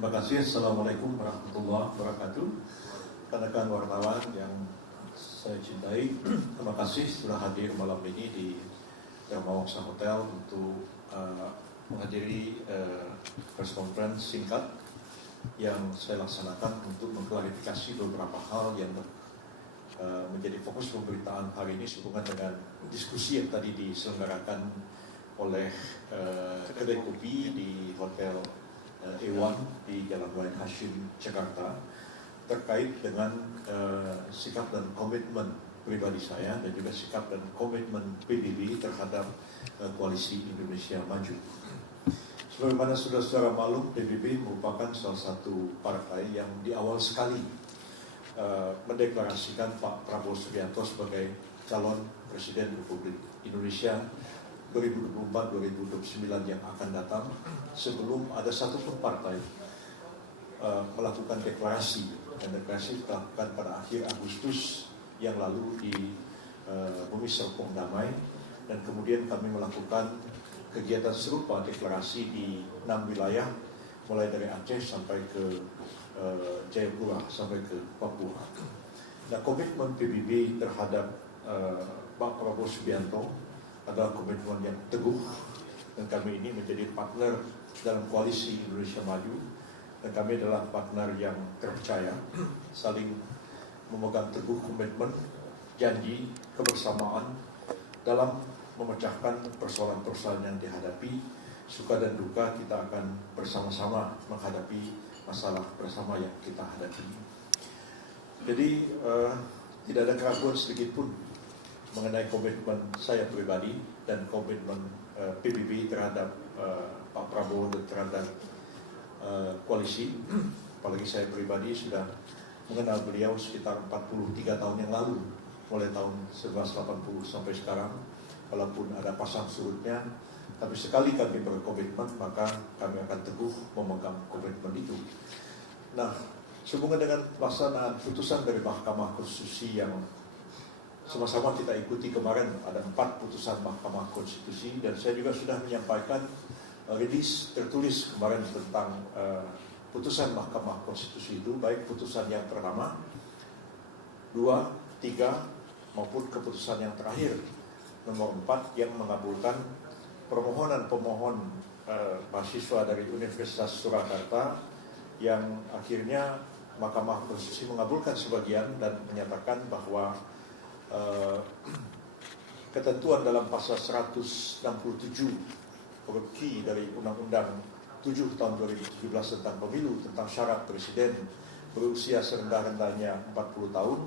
Terima kasih. Assalamualaikum warahmatullahi wabarakatuh. Rekan-rekan wartawan yang saya cintai, terima kasih sudah hadir malam ini di Dharma Wangsa Hotel untuk menghadiri press conference singkat yang saya laksanakan untuk mengklarifikasi beberapa hal yang menjadi fokus pemberitaan hari ini sehubungan dengan diskusi yang tadi diselenggarakan oleh kedai kopi di Hotel A1 di Jalan Wahid Hashim, Jakarta, terkait dengan sikap dan komitmen pribadi saya dan juga sikap dan komitmen PBB terhadap Koalisi Indonesia Maju. Sebagaimana saudara-saudara maklum, PBB merupakan salah satu partai yang di awal sekali mendeklarasikan Pak Prabowo Subianto sebagai calon Presiden Republik Indonesia 2024-2029 yang akan datang, sebelum ada satupun partai melakukan deklarasi, dan deklarasi dilakukan pada akhir Agustus yang lalu di Bumi Serpong Damai, dan kemudian kami melakukan kegiatan serupa deklarasi di 6 wilayah, mulai dari Aceh sampai ke Jayapura sampai ke Papua. Nah, komitmen PBB terhadap Pak Prabowo Subianto adalah komitmen yang teguh, dan kami ini menjadi partner dalam Koalisi Indonesia Maju, dan kami adalah partner yang terpercaya, saling memegang teguh komitmen, janji, kebersamaan dalam memecahkan persoalan-persoalan yang dihadapi. Suka dan duka kita akan bersama-sama menghadapi masalah bersama yang kita hadapi. Jadi tidak ada keraguan sedikit pun mengenai komitmen saya pribadi dan komitmen PBB terhadap Pak Prabowo dan terhadap koalisi. Apalagi saya pribadi sudah mengenal beliau sekitar 43 tahun yang lalu, mulai tahun 1980 sampai sekarang. Walaupun ada pasang surutnya, tapi sekali kami berkomitmen, maka kami akan teguh memegang komitmen itu. Nah, sehubungan dengan pelaksanaan putusan dari Mahkamah Konstitusi yang sama-sama kita ikuti kemarin, ada 4 putusan Mahkamah Konstitusi, dan saya juga sudah menyampaikan rilis tertulis kemarin tentang putusan Mahkamah Konstitusi itu, baik putusan yang pertama, 2, 3, maupun keputusan yang terakhir, nomor 4, yang mengabulkan permohonan pemohon mahasiswa dari Universitas Surakarta, yang akhirnya Mahkamah Konstitusi mengabulkan sebagian dan menyatakan bahwa ketentuan dalam pasal 167 huruf Q dari Undang-Undang 7 tahun 2017 tentang pemilu, tentang syarat presiden berusia serendah-rendahnya 40 tahun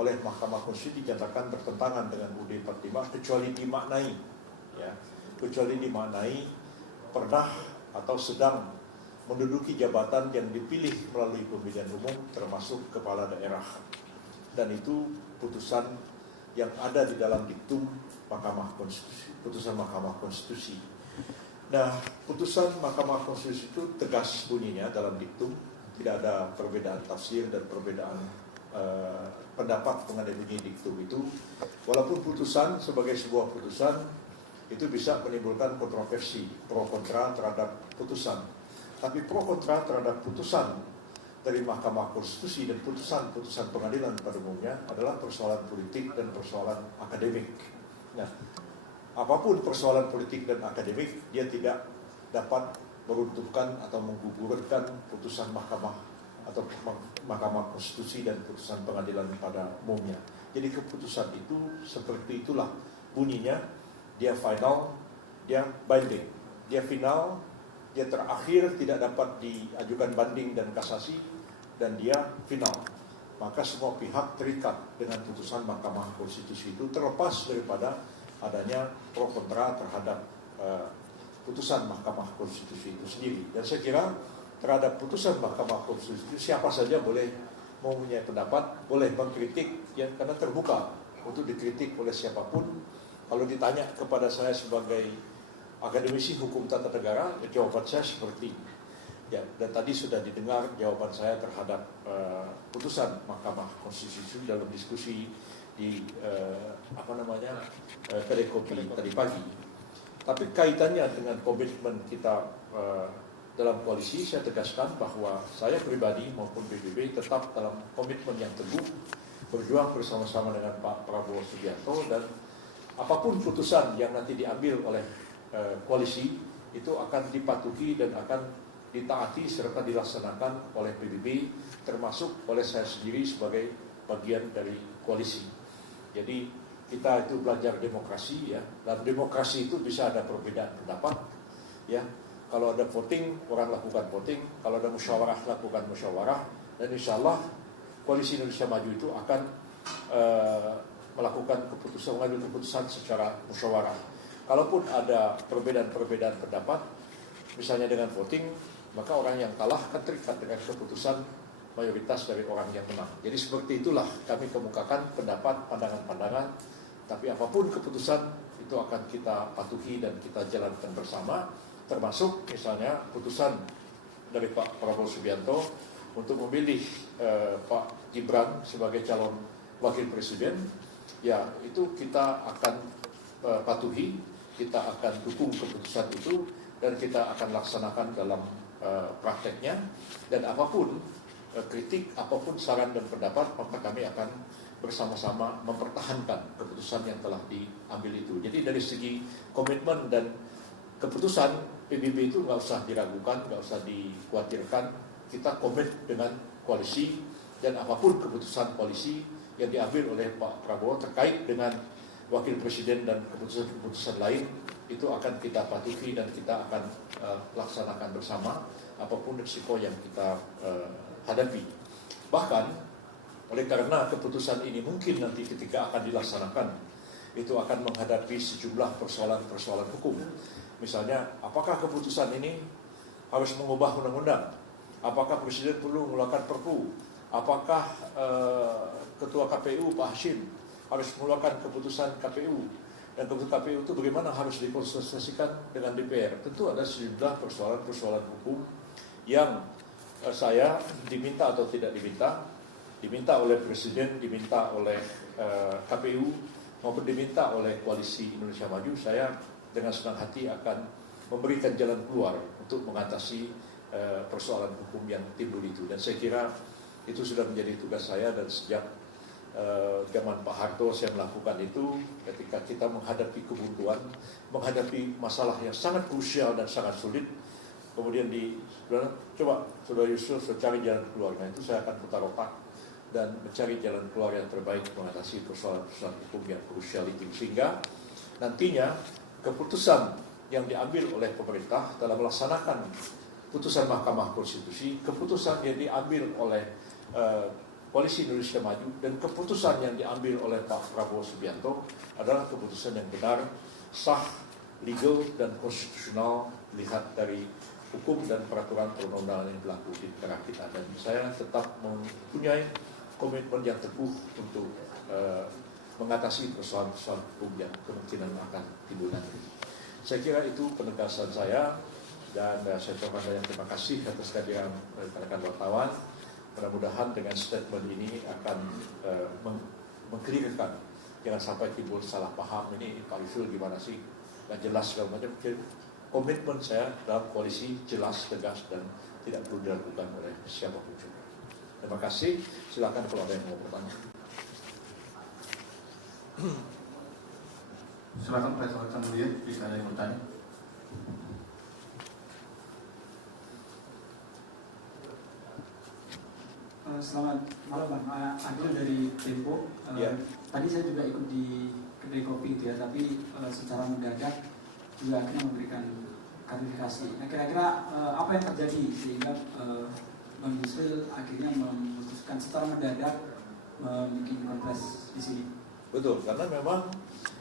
oleh Mahkamah Konstitusi dinyatakan bertentangan dengan UUD 45 kecuali dimaknai, ya, kecuali dimaknai pernah atau sedang menduduki jabatan yang dipilih melalui pemilihan umum, termasuk kepala daerah. Dan itu putusan yang ada di dalam diktum Mahkamah Konstitusi, putusan Mahkamah Konstitusi. Nah, putusan Mahkamah Konstitusi itu tegas bunyinya dalam diktum, tidak ada perbedaan tafsir dan perbedaan pendapat mengenai bunyi diktum itu. Walaupun putusan sebagai sebuah putusan itu bisa menimbulkan kontroversi, pro kontra terhadap putusan. Tapi pro kontra terhadap putusan dari Mahkamah Konstitusi dan putusan-putusan pengadilan pada umumnya adalah persoalan politik dan persoalan akademik. Nah, apapun persoalan politik dan akademik, dia tidak dapat meruntuhkan atau menggugurkan putusan Mahkamah atau Mahkamah Konstitusi dan putusan pengadilan pada umumnya. Jadi keputusan itu seperti itulah bunyinya, dia final, dia binding, dia final, dia terakhir, tidak dapat diajukan banding dan kasasi, dan dia final. Maka semua pihak terikat dengan putusan Mahkamah Konstitusi itu, terlepas daripada adanya pro kontra terhadap putusan Mahkamah Konstitusi itu sendiri. Dan saya kira terhadap putusan Mahkamah Konstitusi itu siapa saja boleh mempunyai pendapat, boleh mengkritik, ya, karena terbuka untuk dikritik oleh siapapun. Kalau ditanya kepada saya sebagai akademisi hukum tata negara, jawaban saya seperti ya, dan tadi sudah didengar jawaban saya terhadap putusan Mahkamah Konstitusi dalam diskusi di kedai kopi tadi pagi. Tapi kaitannya dengan komitmen kita dalam koalisi saya tegaskan bahwa saya pribadi maupun PBB tetap dalam komitmen yang teguh berjuang bersama-sama dengan Pak Prabowo Subianto, dan apapun putusan yang nanti diambil oleh koalisi itu akan dipatuhi dan akan ditaati serta dilaksanakan oleh PBB, termasuk oleh saya sendiri sebagai bagian dari koalisi. Jadi kita itu belajar demokrasi ya. Dan demokrasi itu bisa ada perbedaan pendapat ya. Kalau ada voting, orang lakukan voting. Kalau ada musyawarah, lakukan musyawarah. Dan insya Allah Koalisi Indonesia Maju itu akan melakukan keputusan, mengambil keputusan secara musyawarah. Kalaupun ada perbedaan-perbedaan pendapat, misalnya dengan voting, maka orang yang kalah akan terikat dengan keputusan mayoritas dari orang yang menang. Jadi seperti itulah kami kemukakan pendapat, pandangan-pandangan. Tapi apapun keputusan itu akan kita patuhi dan kita jalankan bersama, termasuk misalnya putusan dari Pak Prabowo Subianto untuk memilih Pak Gibran sebagai calon wakil presiden. Ya, itu kita akan patuhi, kita akan dukung keputusan itu, dan kita akan laksanakan dalam prakteknya. Dan apapun kritik, apapun saran dan pendapat, maka kami akan bersama-sama mempertahankan keputusan yang telah diambil itu. Jadi dari segi komitmen dan keputusan PBB itu nggak usah diragukan, nggak usah dikhawatirkan. Kita komit dengan koalisi, dan apapun keputusan koalisi yang diambil oleh Pak Prabowo terkait dengan wakil presiden dan keputusan-keputusan lain, itu akan kita patuhi dan kita akan laksanakan bersama apapun risiko yang kita hadapi. Bahkan oleh karena keputusan ini mungkin nanti ketika akan dilaksanakan itu akan menghadapi sejumlah persoalan-persoalan hukum. Misalnya, apakah keputusan ini harus mengubah undang-undang? Apakah presiden perlu mengeluarkan perpu? Apakah ketua KPU Pak Hashim harus mengeluarkan keputusan KPU? Dan keputusan KPU itu bagaimana harus dikonsultasikan dengan DPR? Tentu ada sejumlah persoalan-persoalan hukum yang saya diminta atau tidak diminta oleh Presiden, diminta oleh KPU, maupun diminta oleh Koalisi Indonesia Maju. Saya dengan senang hati akan memberikan jalan keluar untuk mengatasi persoalan hukum yang timbul itu. Dan saya kira itu sudah menjadi tugas saya, dan sejak zaman Pak Harto saya melakukan itu ketika kita menghadapi kebuntuan, menghadapi masalah yang sangat krusial dan sangat sulit. Kemudian coba Saudara Yusuf cari jalan keluarnya, itu saya akan putar otak dan mencari jalan keluar yang terbaik mengatasi persoalan-persoalan hukum yang krusial itu, sehingga nantinya keputusan yang diambil oleh pemerintah dalam melaksanakan putusan Mahkamah Konstitusi, keputusan yang diambil oleh Koalisi Indonesia Maju, dan keputusan yang diambil oleh Pak Prabowo Subianto adalah keputusan yang benar, sah, legal, dan konstitusional lihat dari hukum dan peraturan perundang-undangan yang berlaku di negara kita. Dan saya tetap mempunyai komitmen yang teguh untuk mengatasi persoalan-persoalan hukum yang kemungkinan akan timbul nanti. Saya kira itu penegasan saya, dan saya ucapkan banyak terima kasih atas kehadiran rekan-rekan wartawan. Mudah-mudahan dengan statement ini akan mengklirkan, jangan sampai timbul salah paham, ini Pak Yusuf gimana sih, nggak jelas segala macam. Komitmen saya dalam koalisi jelas, tegas, dan tidak perlu dilakukan oleh siapapun juga. Terima kasih. Silakan kalau ada yang mau bertanya. Silakan Pak Rekan Mulia, jika ada yang bertanya. Selamat malam Bang, Adil dari Tempo. Tadi saya juga ikut di kedai kopi itu ya, tapi secara mendadak juga akhirnya memberikan klarifikasi. Nah, kira-kira apa yang terjadi sehingga Bang Yusril akhirnya memutuskan secara mendadak membuat konferensi di sini? Betul, karena memang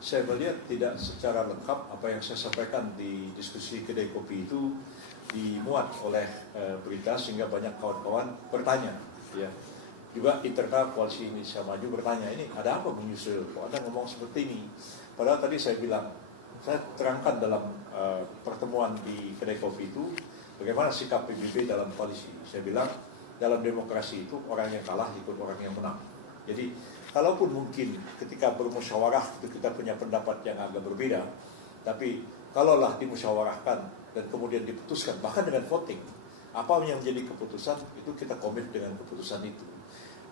saya melihat tidak secara lengkap apa yang saya sampaikan di diskusi kedai kopi itu dimuat oleh berita, sehingga banyak kawan-kawan bertanya. Ya, juga internal Koalisi Indonesia Maju bertanya, ini ada apa Bung Yusril? Kok Anda ngomong seperti ini? Padahal tadi saya bilang, saya terangkan dalam pertemuan di kedai kopi itu bagaimana sikap PBB dalam koalisi. Saya bilang dalam demokrasi itu orang yang kalah ikut orang yang menang. Jadi kalaupun mungkin ketika bermusyawarah itu kita punya pendapat yang agak berbeda, tapi kalaulah dimusyawarahkan dan kemudian diputuskan, bahkan dengan voting. Apa yang menjadi keputusan, itu kita komit dengan keputusan itu.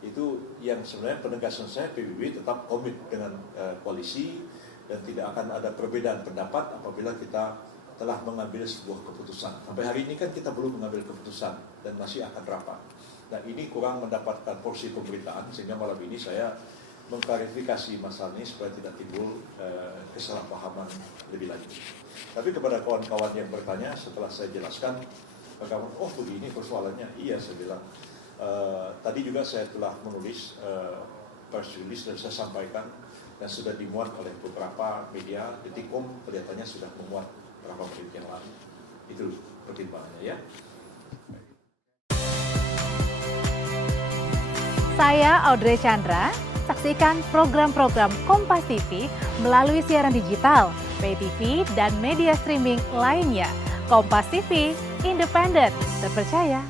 Itu yang sebenarnya penegasan saya, PBB tetap komit dengan koalisi, dan tidak akan ada perbedaan pendapat apabila kita telah mengambil sebuah keputusan. Sampai hari ini kan kita belum mengambil keputusan, dan masih akan rapat. Nah, ini kurang mendapatkan porsi pemberitaan, sehingga malam ini saya mengklarifikasi masalah ini supaya tidak timbul kesalahpahaman lebih lanjut. Tapi kepada kawan-kawan yang bertanya, setelah saya jelaskan, kawan, oh begini persoalannya, iya saya bilang. Tadi juga saya telah menulis press release dan saya sampaikan, dan sudah dimuat oleh beberapa media. Detikcom kelihatannya sudah memuat beberapa menit yang lalu. Itu pertimbangannya ya. Saya Audrey Chandra. Saksikan program-program Kompas TV melalui siaran digital, pay TV, dan media streaming lainnya. Kompas TV, independen, terpercaya,